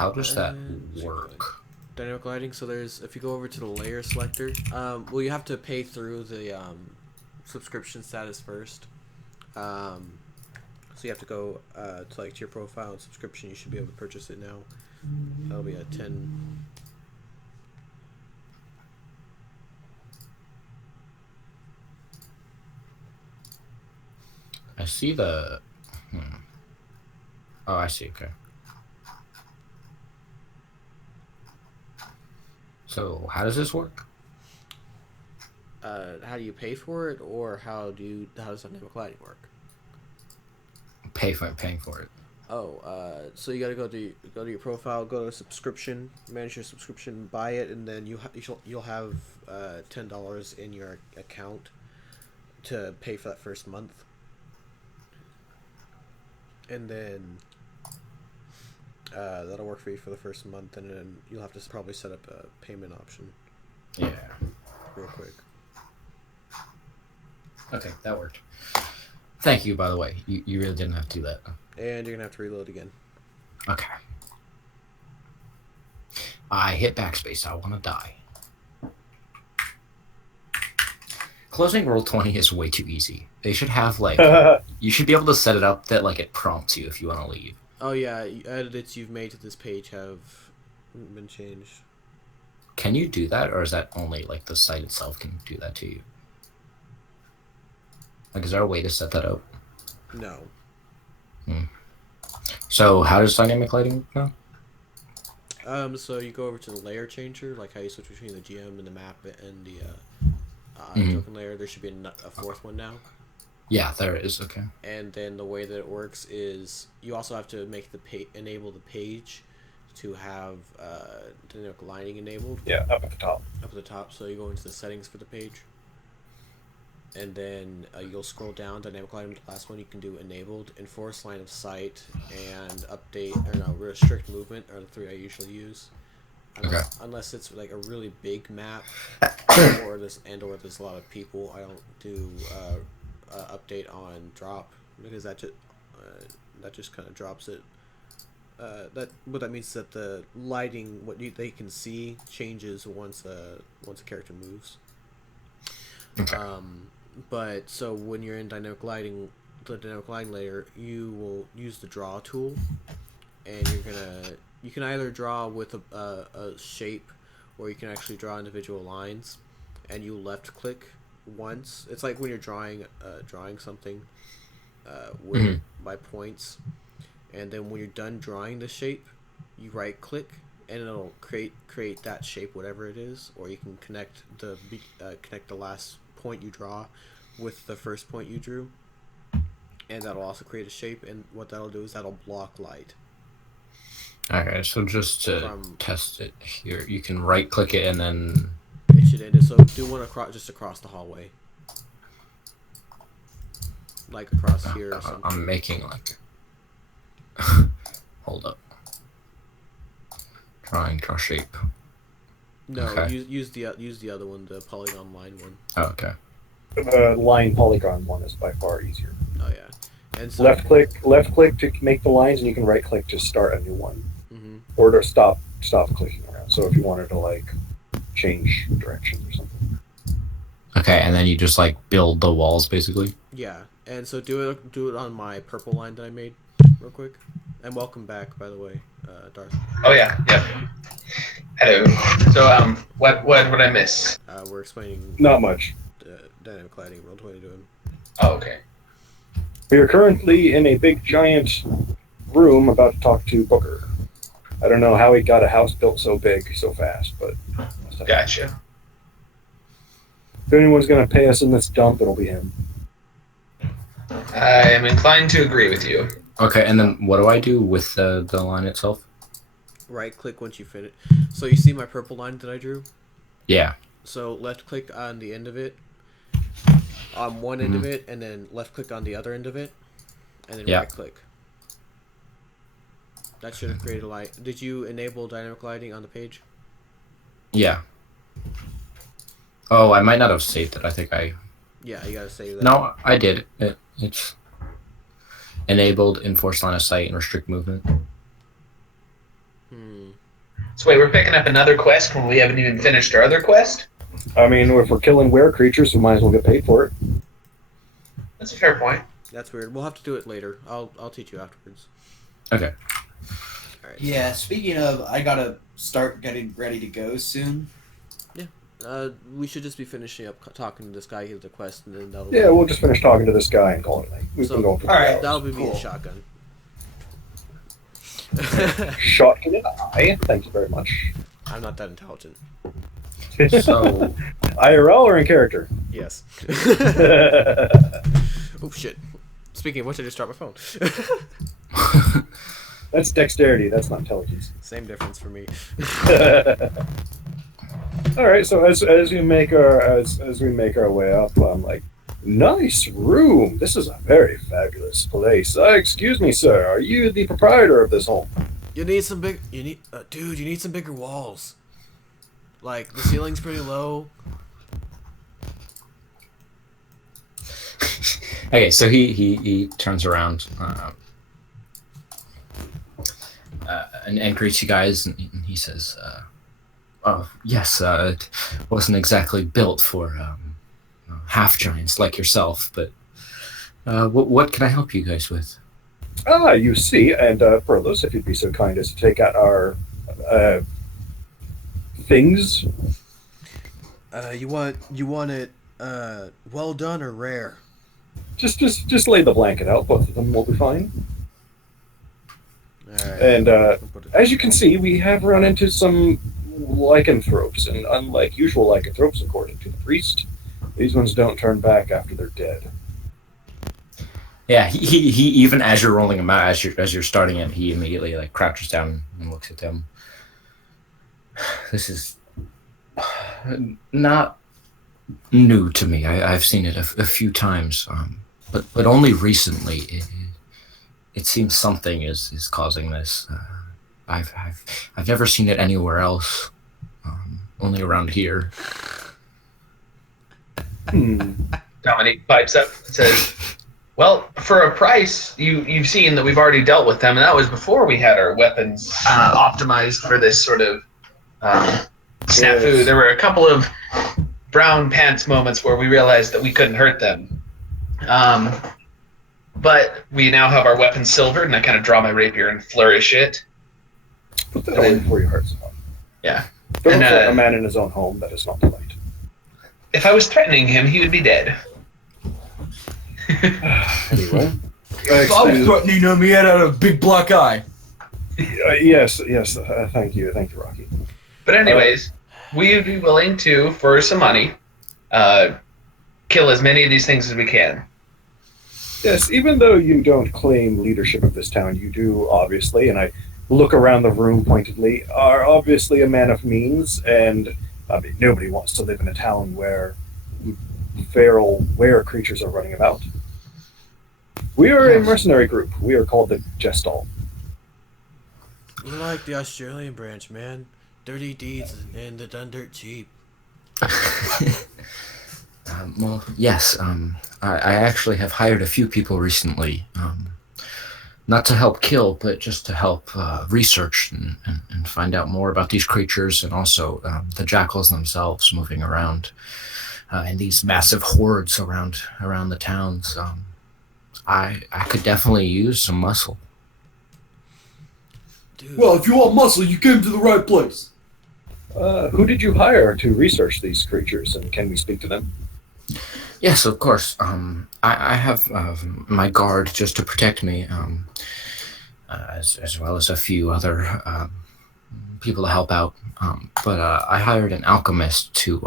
how does that Exactly. work? Dynamic lighting. So there's if you go over to the layer selector, well you have to pay through the subscription status first. Um, so you have to go to like to your profile and subscription. You should be able to purchase it now. That'll be a 10. I see the. Oh, I see. Okay. So how does this work? How do you pay for it, or how does dynamic lighting work? Paying for it. Oh, so you gotta go to your profile, go to subscription, manage your subscription, buy it, and then you'll have $10 in your account to pay for that first month, and then that'll work for you for the first month, and then you'll have to probably set up a payment option Yeah. real quick. Okay, that worked. Thank you, by the way. You really didn't have to do that. And you're gonna have to reload again. Okay. I hit backspace. I want to die. Closing Roll20 is way too easy. They should have, like... you should be able to set it up that, like, it prompts you if you want to leave. Oh yeah, edits you've made to this page have been changed. Can you do that, or is that only, like, the site itself can do that to you? Like, is there a way to set that up? No. So, how does dynamic lighting work now? So you go over to the layer changer, like how you switch between the GM and the map and the token layer. There should be a fourth one now. Yeah, there is. Okay. And then the way that it works is you also have to make enable the page to have dynamic lighting enabled. Yeah, up at the top. Up at the top. So you go into the settings for the page, and then you'll scroll down. Dynamic lighting, the last one you can do enabled, enforce line of sight, and update or no restrict movement are the three I usually use. Unless it's like a really big map, or there's a lot of people, I don't do update on drop, because that just kind of drops it. What that means is that the lighting, they can see, changes once a character moves. Okay. But so when you're in dynamic lighting, the dynamic lighting layer, you will use the draw tool, and you can either draw with a shape, or you can actually draw individual lines, and you left click once. It's like when you're drawing something by points, and then when you're done drawing the shape, you right click and it'll create that shape, whatever it is, or you can connect the last point you draw with the first point you drew, and that'll also create a shape. And what that'll do is that'll block light. Okay, so just to test it here, you can right click it and then it should end it. So do one across the hallway, like across here or something. I'm making like hold up, draw shape. No, okay. use the other one, the polygon line one. Oh, okay. The line polygon one is by far easier. Oh yeah, and so left click to make the lines, and you can right click to start a new one, or to stop clicking around. So if you wanted to like change directions or something. Okay, and then you just like build the walls basically. Yeah, and so do it on my purple line that I made, real quick. And welcome back, by the way, Darth. Oh yeah. Hello. So what would I miss? We're explaining not much. Dynamic lighting, Roll20 to him. Oh, okay. We are currently in a big giant room about to talk to Booker. I don't know how he got a house built so big so fast, but gotcha. If anyone's gonna pay us in this dump, it'll be him. I am inclined to agree with you. Okay, and then what do I do with the line itself? Right click once you finish. So you see my purple line that I drew? Yeah. So left click on the end of it, on one end of it, and then left click on the other end of it, and then right click. That should have created a light. Did you enable dynamic lighting on the page? Yeah. Oh, I might not have saved it. I think I... Yeah, you gotta save that. No, I did. It's enabled, enforce line of sight, and restrict movement. So wait, we're picking up another quest when we haven't even finished our other quest? I mean, if we're killing were creatures, we might as well get paid for it. That's a fair point. That's weird. We'll have to do it later. I'll teach you afterwards. Okay. All right. Yeah, speaking of, I gotta start getting ready to go soon. We should just be finishing up talking to this guy, give the quest, and then that'll. Yeah, we'll just finish talking to this guy and call it a night. We've been going for 3 alright, hours. That'll be me Cool. a shotgun. Shotgun and I. Thank you very much. I'm not that intelligent. So, IRL or in character? Yes. Oh shit. Speaking of which, I just dropped my phone. That's dexterity. That's not intelligence. Same difference for me. All right. So as we make our way up, I'm like, nice room. This is a very fabulous place. Excuse me, sir. Are you the proprietor of this home? You need some big. You need some bigger walls. Like the ceiling's pretty low. okay, so he turns around and greets you guys, and he says, "Oh yes, it wasn't exactly built for half giants like yourself, but what can I help you guys with?" Ah, you see, and Perlos, if you'd be so kind as to take out our things. You want it well done or rare? Just lay the blanket out. Both of them will be fine. All right. And as you can see, we have run into some lycanthropes, and unlike usual lycanthropes, according to the priest, these ones don't turn back after they're dead. Yeah, he even as you're rolling him out, as you're starting it, he immediately like crouches down and looks at them. This is not new to me. I've seen it a few times, but only recently. It seems something is causing this. I've never seen it anywhere else. Only around here. Dominique pipes up and says, "Well, for a price, you've seen that we've already dealt with them, and that was before we had our weapons optimized for this sort of snafu." Yes. There were a couple of brown pants moments where we realized that we couldn't hurt them. But we now have our weapons silvered, and I kind of draw my rapier and flourish it. Put that away before your heart's out. Yeah. Don't And, let a man in his own home. That is not polite. If I was threatening him, he would be dead. Anyway. If I was threatening him, he had a big black eye. Yes. Thank you, Rocky. But anyways, we would be willing to, for some money, kill as many of these things as we can. Yes, even though you don't claim leadership of this town, you do, obviously, and I look around the room pointedly, are obviously a man of means, and I mean, nobody wants to live in a town where feral were creatures are running about. We are a mercenary group. We are called the Gestalt. We're like the Australian branch, man. Dirty deeds and the done dirt cheap. Well, yes. I actually have hired a few people recently, not to help kill, but just to help research and find out more about these creatures, and also the jackals themselves moving around in these massive hordes around the towns. I could definitely use some muscle. Dude. Well, if you want muscle, you came to the right place. Who did you hire to research these creatures, and can we speak to them? Yes, of course. I have my guard just to protect me, as well as a few other people to help out. But I hired an alchemist to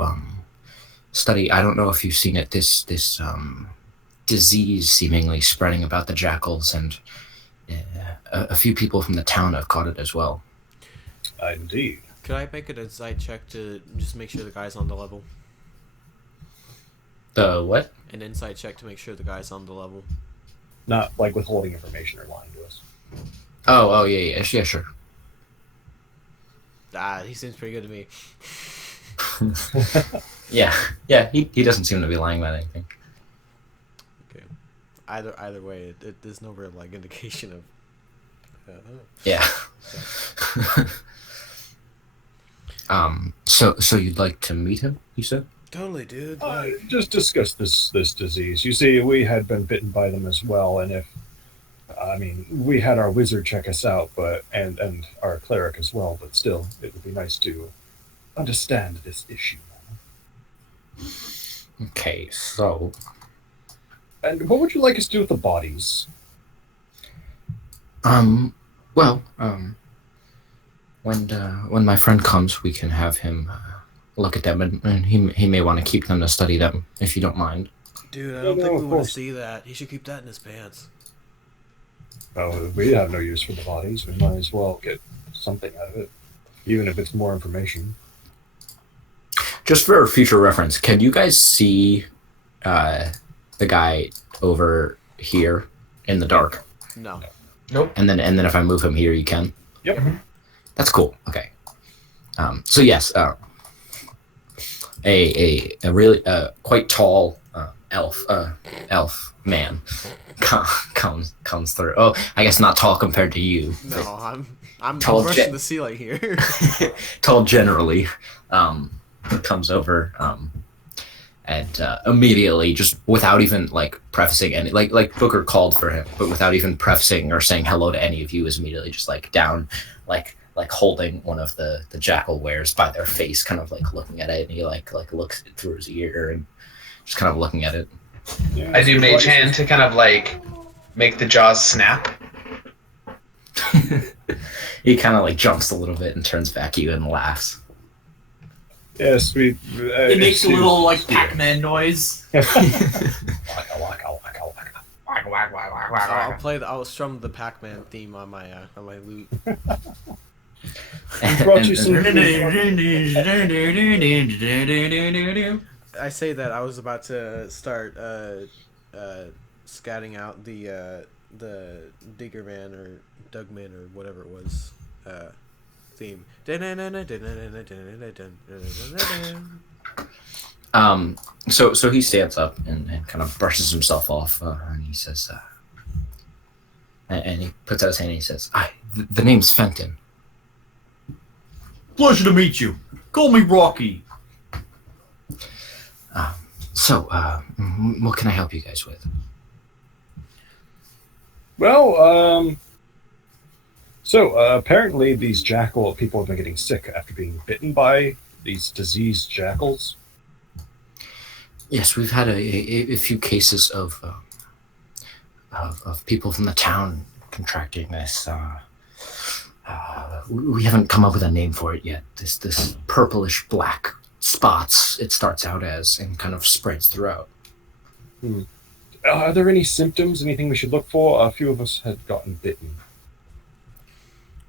study. I don't know if you've seen it. This disease seemingly spreading about the jackals, and a few people from the town have caught it as well. Indeed. Could I make an insight check to just make sure the guy's on the level? The what? An insight check to make sure the guy's on the level. Not like withholding information or lying to us. Oh, yeah, sure. He seems pretty good to me. Yeah, he doesn't seem to be lying about anything. Okay. Either way, there's no real indication of Yeah. So you'd like to meet him? You said. Totally, dude. Just discuss this disease. You see, we had been bitten by them as well, and we had our wizard check us out, but and our cleric as well, but still, it would be nice to understand this issue. Okay, so And what would you like us to do with the bodies? well, when my friend comes, we can have him look at them, and he may want to keep them to study them, if you don't mind. Dude, I don't think we want to see that. He should keep that in his pants. Oh, we have no use for the bodies. We might as well get something out of it, even if it's more information. Just for future reference, can you guys see the guy over here in the dark? No. Nope. And then if I move him here, you can. Yep. That's cool. Okay. So yes, a really quite tall elf man comes through. Oh, I guess not tall compared to you. No, I'm Tall brushing the ceiling here. Tall generally comes over and immediately, just without even like prefacing any, like Booker called for him, but without even prefacing or saying hello to any of you, is immediately just like down, like holding one of the jackal wares by their face, kind of like looking at it, and he like looks through his ear and just kind of looking at it. Yeah, I do Mage Hand to kind of like make the jaws snap. He kind of like jumps a little bit and turns back at you and laughs. Yes, we. It makes a little like Pac-Man noise. I'll strum the Pac-Man theme on my lute. Brought you some. I say that I was about to start scatting out the Digger Man or Dugman or whatever it was theme. So he stands up and kind of brushes himself off, and he says, and he puts out his hand and he says, the name's Fenton. Pleasure to meet you. Call me Rocky. What can I help you guys with? Well, apparently these jackal people have been getting sick after being bitten by these diseased jackals. Yes, we've had a few cases of people from the town contracting this. We haven't come up with a name for it yet. This purplish black spots, it starts out as, and kind of spreads throughout. Are there any symptoms, anything we should look for? A few of us had gotten bitten.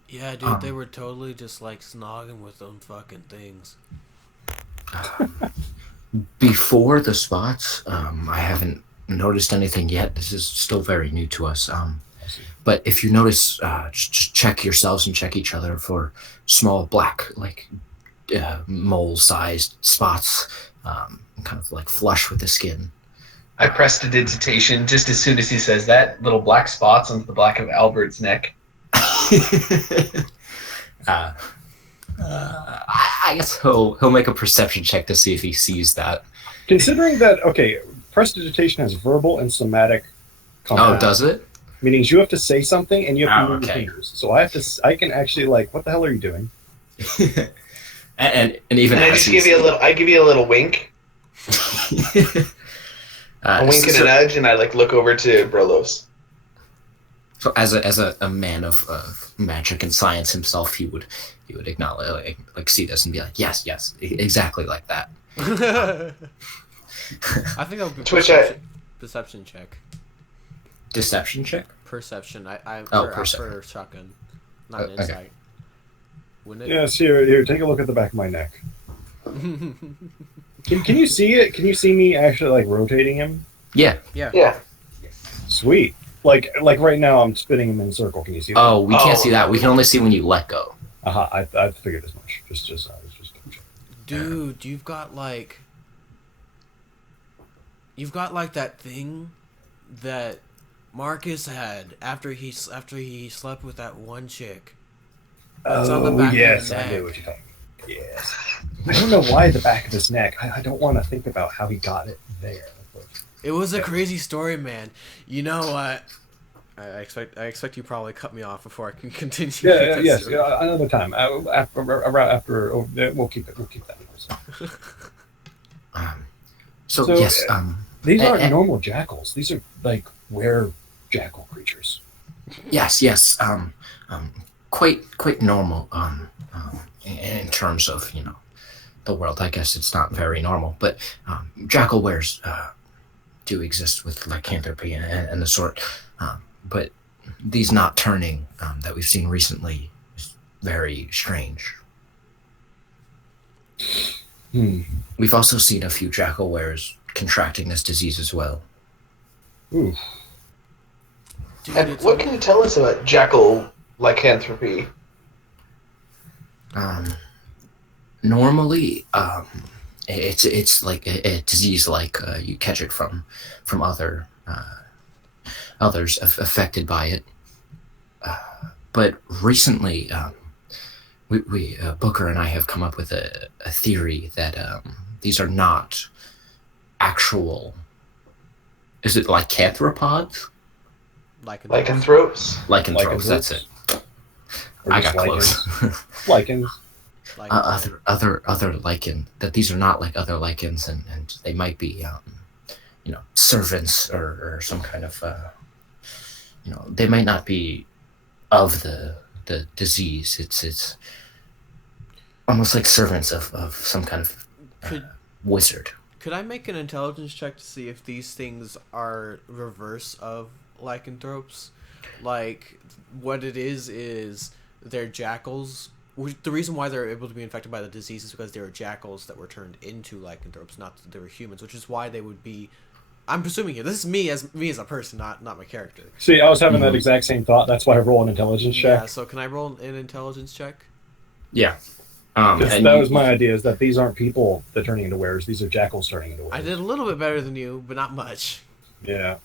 Yeah, dude, they were totally just like snogging with them fucking things. Before the spots, I haven't noticed anything yet. This is still very new to us. But if you notice, just check yourselves and check each other for small black, like mole-sized spots, kind of like flush with the skin. I prestidigitation just as soon as he says that. Little black spots on the back of Albert's neck. I guess he'll make a perception check to see if he sees that. Considering that, okay, prestidigitation has verbal and somatic compound. Oh, does it? Meaning you have to say something and you have to move your okay. fingers. So I can actually what the hell are you doing? and even and I just give you a little wink. A wink and a nudge, and I look over to Brolos. So as a man of magic and science himself, he would acknowledge, like see this and be like, yes, exactly like that. I think that would be perception check. Deception check? Perception. Perception. For shotgun, not insight. Okay. Wouldn't it? Yes, here, take a look at the back of my neck. Can you see it? Can you see me actually rotating him? Yeah. Sweet. Like right now, I'm spinning him in a circle. Can you see that? Oh, we can't see that. We can only see when you let go. I figured as much. Just Dude, you've got that thing that Marcus had after he slept with that one chick. It's on the Oh, back of yes, your I know neck. what you're talking about. Yes. I don't know why the back of his neck. I don't want to think about how he got it there. It was a crazy story, man. You know what? I expect you probably cut me off before I can continue. Yeah, this yes, story. another time. After we'll keep that. So, So, yes, These a- aren't a- normal jackals. These are like were jackal creatures. yes, quite normal, in terms of, the world. I guess it's not very normal, but jackal wares do exist with lycanthropy and the sort. But these not turning that we've seen recently is very strange. We've also seen a few jackal wares contracting this disease as well. Ooh. Dude, And what can you tell us about jackal lycanthropy? Normally, it's like a disease, like you catch it from others affected by it. But recently, we Booker and I have come up with a theory that these are not actual. Is it lycanthropods? Lycanthropes? Lycanthropes. That's it. I got close. Lichens. Other lichen, that these are not like other lichens, and they might be servants or some kind of they might not be of the disease. It's almost like servants of some kind of wizard. Could I make an intelligence check to see if these things are reverse of lycanthropes? Like, what it is they're jackals. The reason why they're able to be infected by the disease is because they were jackals that were turned into lycanthropes, not that they were humans, which is why they would be... I'm presuming here. This is me as a person, not my character. See, I was having that exact same thought. That's why I roll an intelligence check. Yeah, so can I roll an intelligence check? Yeah. That was my idea, is that these aren't people that are turning into wares. These are jackals turning into wares. I did a little bit better than you, but not much. Yeah.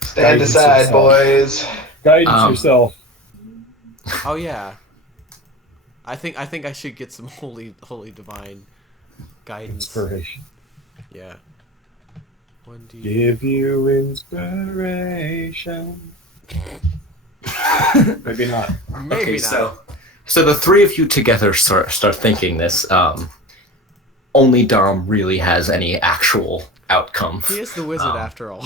Stand Guidance aside, yourself. boys. Guidance yourself. Oh yeah. I think I should get some holy divine guidance. Inspiration. Yeah. Give you inspiration. Maybe not. Maybe Okay, not. so the three of you together start thinking this. Only Dom really has any actual outcome. He is the wizard after all.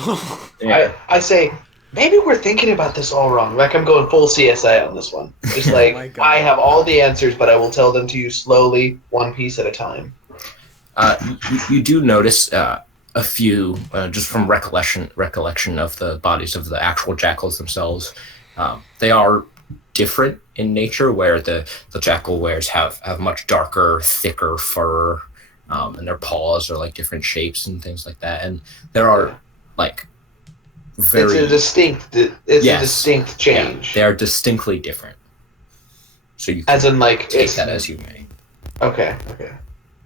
Yeah. I say, maybe we're thinking about this all wrong. Like, I'm going full CSI on this one. Just like, my God. I have all the answers, but I will tell them to you slowly, one piece at a time. You do notice a few, just from recollection of the bodies of the actual jackals themselves. They are different in nature, where the jackal wares have much darker, thicker fur, and their paws are like different shapes and things like that. And there are like very It's a distinct change. Yeah, they are distinctly different. So you can As in, like, take it's that as you may. okay.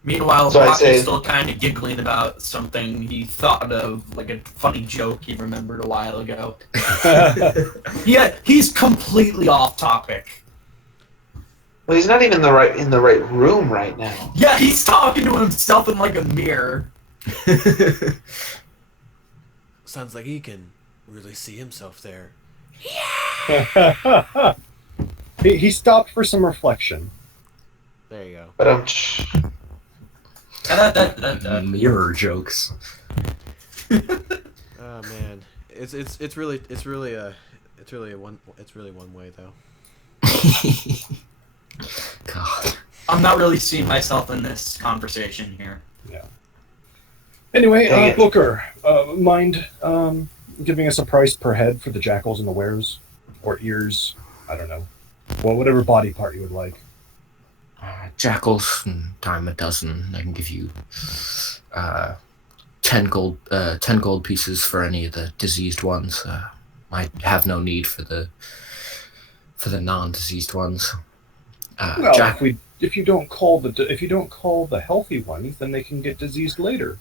Meanwhile, So I Brock say- is still kind of giggling about something he thought of, like a funny joke he remembered a while ago. Yeah, he's completely off topic. Well, he's not even in the right room right now. Yeah, he's talking to himself in like a mirror. Sounds like he can really see himself there. He stopped for some reflection. There you go. But Mirror jokes. Oh man, it's really one way though. God. I'm not really seeing myself in this conversation here. Yeah. Anyway, Dang it. Booker, mind giving us a price per head for the jackals and the wares? Or ears? I don't know. Well, whatever body part you would like. Jackals, dime a dozen. I can give you 10 gold pieces for any of the diseased ones. I have no need for the non-diseased ones. Well, if you don't call the healthy ones, then they can get diseased later.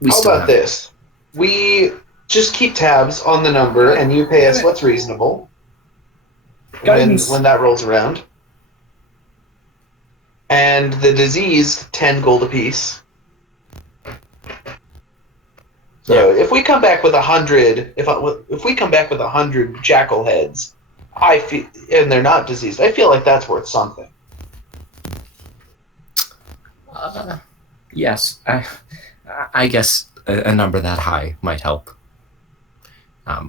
we How still about have this? We just keep tabs on the number, and you pay us what's reasonable Guidance. when that rolls around. And the diseased, 10 gold apiece. So if we come back with 100, if we come back with 100 jackal heads, I feel, and they're not diseased, I feel like that's worth something. Yes, I guess a number that high might help.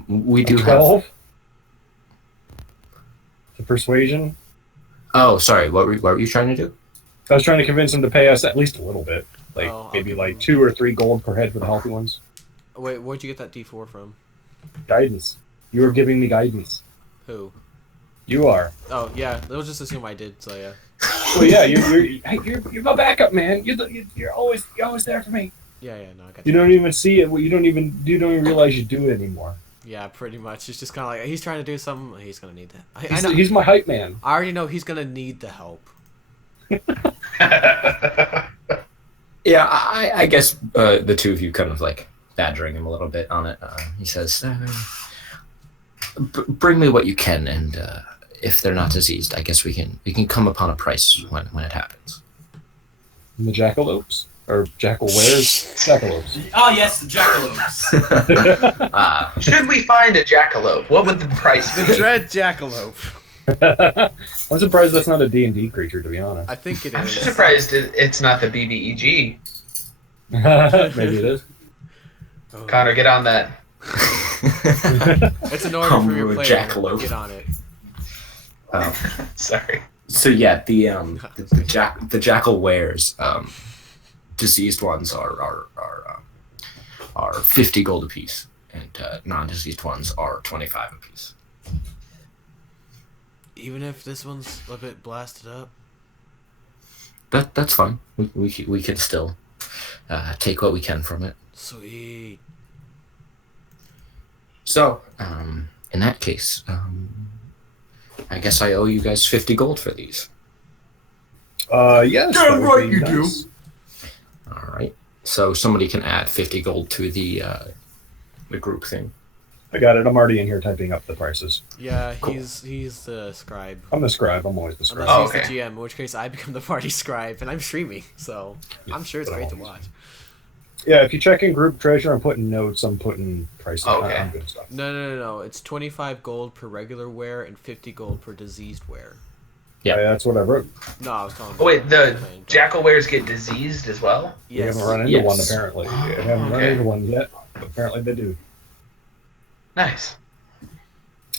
We do 12? have. The persuasion? Oh, sorry. What were you trying to do? I was trying to convince him to pay us at least a little bit. Like, Oh, I'll maybe give like him- 2 or 3 gold per head for the healthy ones. Wait, where'd you get that D4 from? Guidance. You are giving me guidance. Who? You are. Oh, yeah. Let's just assume I did, so yeah. Well, yeah, you're my backup, man. You're always there for me. Yeah, no, I got You don't even see it. You don't even realize you do it anymore. Yeah, pretty much. It's just kind of like, he's trying to do something, he's gonna need that. I He's, know. he's my hype man. I already know he's gonna need the help. Yeah, I guess the two of you kind of like badgering him a little bit on it. He says, "Bring me what you can, and if they're not diseased, I guess we can come upon a price when it happens." And the jackalopes or jackalwares, jackalopes. Oh yes, the jackalopes. Should we find a jackalope? What would the price The be? dread jackalope. I'm surprised that's not a D&D creature, to be honest. I think it I'm is. surprised it's not the BBEG. Maybe it is. Oh. Connor, get on that. It's an order for your Humble player. jackalope. Get on it. Sorry. So yeah, the jackal wares, diseased ones are 50 gold apiece, and non-diseased ones are 25 apiece. Even if this one's a bit blasted up. That's fine. We can still take what we can from it. Sweet. So, in that case, I guess I owe you guys 50 gold for these. Yes. Damn that would right be you do. nice. All right. So somebody can add 50 gold to the group thing. I got it. I'm already in here typing up the prices. Yeah, Cool. he's the scribe. I'm the scribe. I'm always the scribe. Unless Oh, he's okay. the GM, in which case I become the party scribe, and I'm streaming, so I'm sure it's but great to I'm watch. Yeah, if you check in group treasure, I'm putting notes. I'm putting prices. Okay. I'm good stuff. No. It's 25 gold per regular wear and 50 gold per diseased wear. Yeah. That's what I wrote. No, I was telling Oh wait, the Playing. jackal wares get diseased as well? We Yes. haven't run into Yes. one apparently. We haven't run Okay. into one yet, but apparently they do. Nice.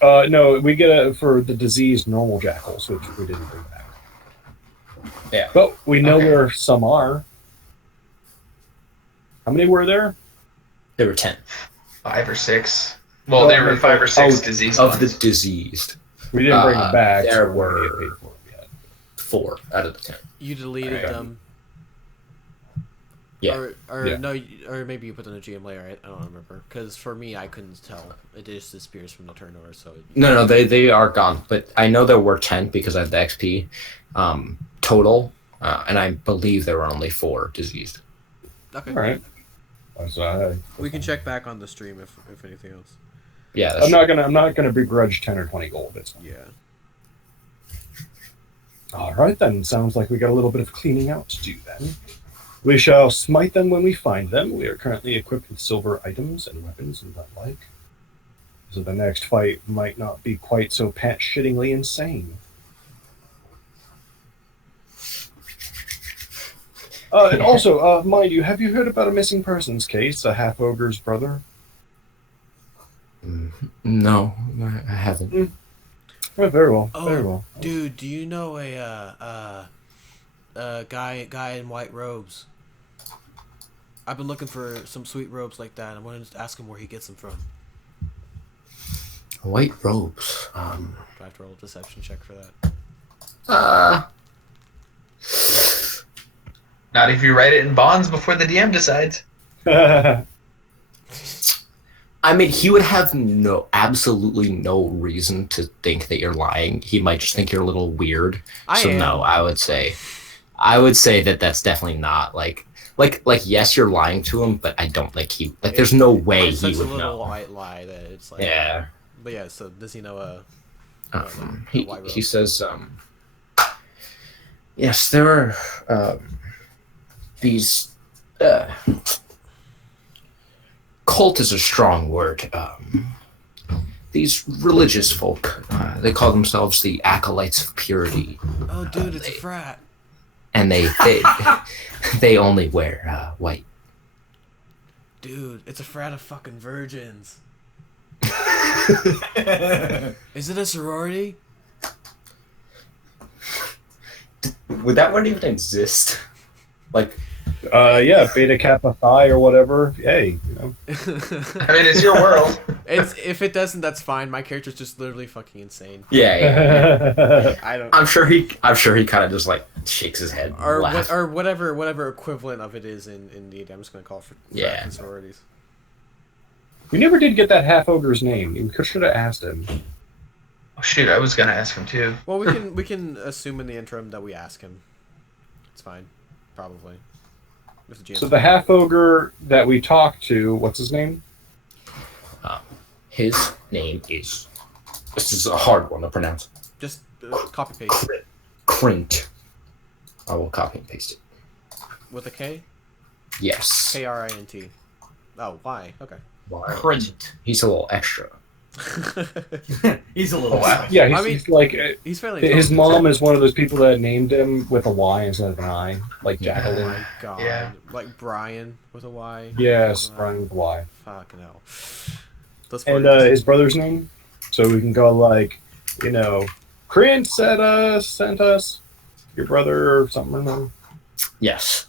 No, we get for the diseased normal jackals, which we didn't bring back. Yeah. But we know Okay. where some are. How many were there? There were 10 5 or 6. Well, Well, there were 5 or 6 oh, diseased of the ones. diseased. We didn't bring them back. there so we didn't get were- paid for them yet. 4 out of the 10. You deleted Okay. them. Yeah. Or Yeah. no, or maybe you put them in the GM layer. I don't remember. Because for me, I couldn't tell. It just disappears from the turnover. So No, they are gone. But I know there were 10 because I had the XP total, and I believe there were only 4 diseased. okay. All right. So We can check back on the stream if anything else. Yeah, that's I'm not gonna begrudge 10 or 20 gold. It's Yeah. all right then. Sounds like we got a little bit of cleaning out to do then. We shall smite them when we find them. We are currently equipped with silver items and weapons and that like. So the next fight might not be quite so pants-shittingly insane. And also, mind you, have you heard about a missing persons case? A half-ogre's brother? No, I haven't. Oh, very well. Oh, Very well. Dude, do you know a guy in white robes? I've been looking for some sweet robes like that. I wanted to ask him where he gets them from. White robes. Do I have to roll a deception check for that? Not if you write it in bonds before the DM decides. I mean, he would have absolutely no reason to think that you're lying. He might just think you're a little weird. I So am. no, I would say that that's definitely not like like yes, you're lying to him, but I don't think he like. There's no way It's he such a would little know. white lie that it's like. Yeah. But yeah, so does he know a He white he robe? says, yes, there are these. Cult is a strong word. These religious folk, they call themselves the acolytes of purity. Oh, dude, it's a frat. And they only wear white. Dude, it's a frat of fucking virgins. Is it a sorority? Would that word even exist? Like, Yeah, Beta Kappa Phi or whatever. Hey, you know. I mean, it's your world. If it doesn't, that's fine. My character's just literally fucking insane. yeah. I don't. I'm sure he kind of just like shakes his head. And Or laughs. whatever equivalent of it is in D&D. I'm just gonna call it for frats and sororities. We never did get that half ogre's name. You should have asked him. Oh, shoot, I was gonna ask him too. Well, we can assume in the interim that we ask him. It's fine, probably. If the GM's So the half ogre that we talked to, what's his name? His name is. This is a hard one to pronounce. just copy paste Krint. I will copy and paste it. with a K. Yes. Krint. Oh, why? Okay. Print. He's a little extra. He's a little Wow. Yeah, I mean, he's like He's fairly. his intelligent. mom is one of those people that named him with a Y instead of an I, like Oh Jacqueline. my god. Yeah. Like Brian with a Y. Yes, Brian with a Y. Fucking hell. Those And words. his brother's name, so we can go like, Krant sent us your brother or something. Yes.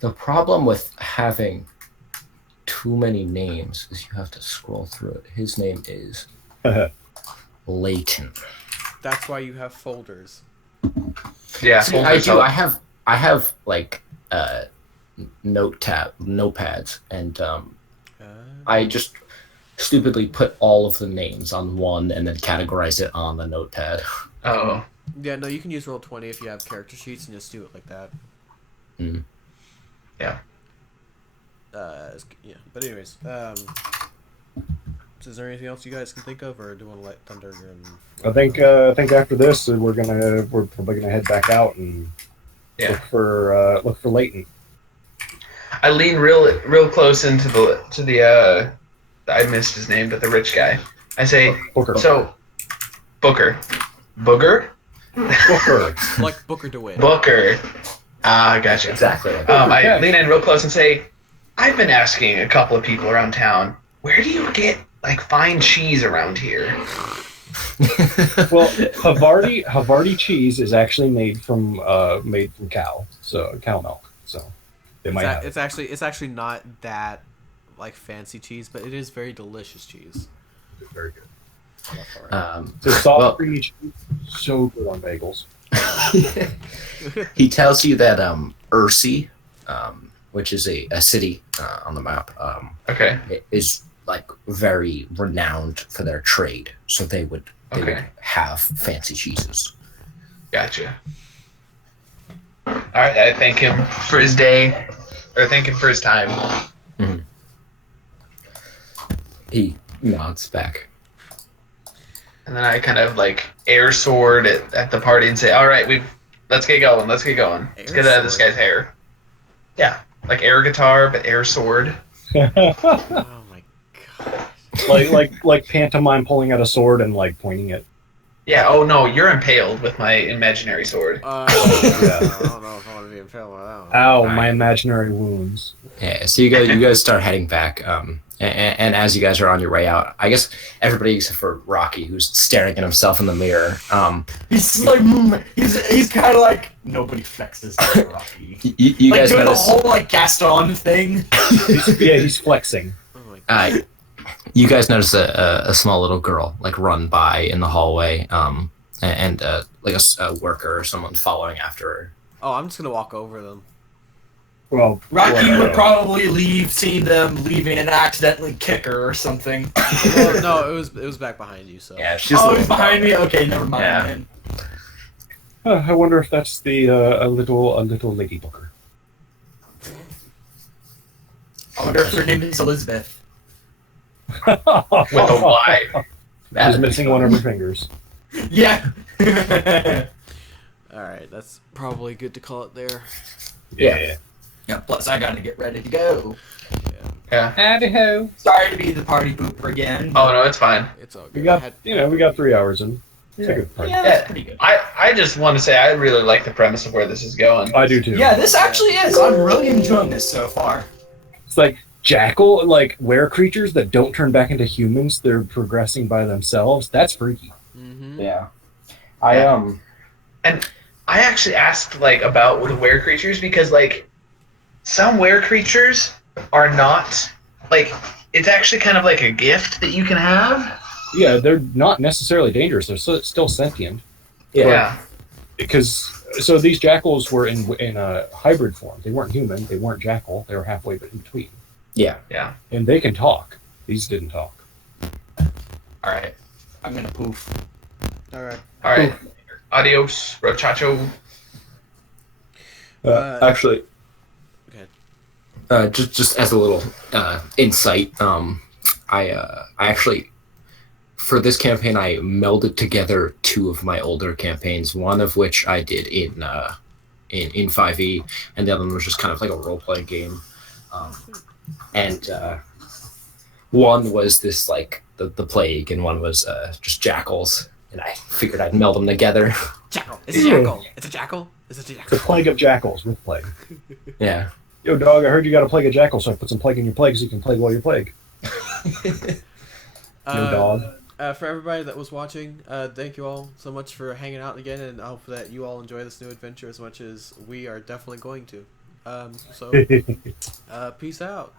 The problem with having too many names is you have to scroll through it. His name is Leighton. That's why you have folders. Yeah, See, I do. I have like notepads, and I just stupidly put all of the names on one and then categorize it on the notepad. Oh, Yeah, no, you can use Roll20 if you have character sheets and just do it like that. Mm. yeah. Yeah, but anyways, so is there anything else you guys can think of, or do you want to let Thunder and... I think after this we're probably gonna head back out and Yeah. look for Leighton. I lean real close into the I missed his name, but the rich guy. I say, Booker. so Booker, Booger, Booker. Like Booker DeWitt. Booker. Ah, gotcha. Exactly. I lean in real close and say, I've been asking a couple of people around town, where do you get like fine cheese around here? Well, Havarti cheese is actually made from cow milk. So they might have. It's actually not that like fancy cheese, but it is very delicious cheese. It's very good. Um, The soft well- creamy cheese, so good on bagels. he tells you that Ursi, which is a city on the map, Okay. is like very renowned for their trade. So they would Okay. have fancy cheeses. Gotcha. All right, I thank him for his day, or thank him for his time. He nods back. And then I kind of like air sword at the party and say, all right, let's get going. Let's get going. Let's get out of this guy's hair. Yeah, like air guitar, but air sword. Oh my god. like pantomime pulling out a sword and like pointing it. Yeah. Oh no, you're impaled with my imaginary sword. I don't know if I want to be impaled by that one. Ow, Right. my imaginary wounds. Yeah, so you guys start heading back. And as you guys are on your way out, I guess everybody except for Rocky, who's staring at himself in the mirror. He's like, he's kind of like nobody flexes like Rocky. You Like guys doing notice. the whole like Gaston thing. He's flexing. Oh my god. You guys notice a small little girl like run by in the hallway, and like a worker or someone following after her. Oh, I'm just gonna walk over them. Well, Rocky whatever. would probably see them leaving and accidentally kick her or something. Well, no, it was back behind you. So Yeah, she's Oh, he's behind me. Okay, never mind. Yeah. Then. I wonder if that's the a little lady Booker. I wonder if her name is Elizabeth. With a Y. She's missing one of her fingers. Yeah. All right, that's probably good to call it there. Yeah. Yeah. Plus, I gotta get ready to go. Yeah. Howdy ho. Sorry to be the party pooper again. Oh no, it's fine. It's all good. We got, we got 3 hours in. It's a good part. Yeah, that's pretty good. I just want to say I really like the premise of where this is going. I do too. Yeah, this actually is. I'm really enjoying this so far. It's like jackal, like were creatures that don't turn back into humans. They're progressing by themselves. That's freaky. Mm-hmm. Yeah. And I actually asked like about the were creatures because like some were creatures are not like it's actually kind of like a gift that you can have. Yeah, they're not necessarily dangerous. They're still sentient. Yeah. Because so these jackals were in a hybrid form. They weren't human. They weren't jackal. They were halfway in between. Yeah. Yeah. And they can talk. These didn't talk. All right, I'm gonna poof. All right. All right. Adios, muchacho. Actually, Okay. just as a little insight, I actually for this campaign I melded together 2 of my older campaigns. One of which I did in 5e, and the other one was just kind of like a role playing game. And one was this like the plague, and one was just jackals. And I figured I'd meld them together. Jackal. It's a jackal. It's a jackal. It's a The jackal. plague of jackals with plague. Yeah. Yo, dog, I heard you got a plague of jackals, so I put some plague in your plague so you can plague while you plague. Yo, dog. For everybody that was watching, thank you all so much for hanging out again, and I hope that you all enjoy this new adventure as much as we are definitely going to. So, peace out.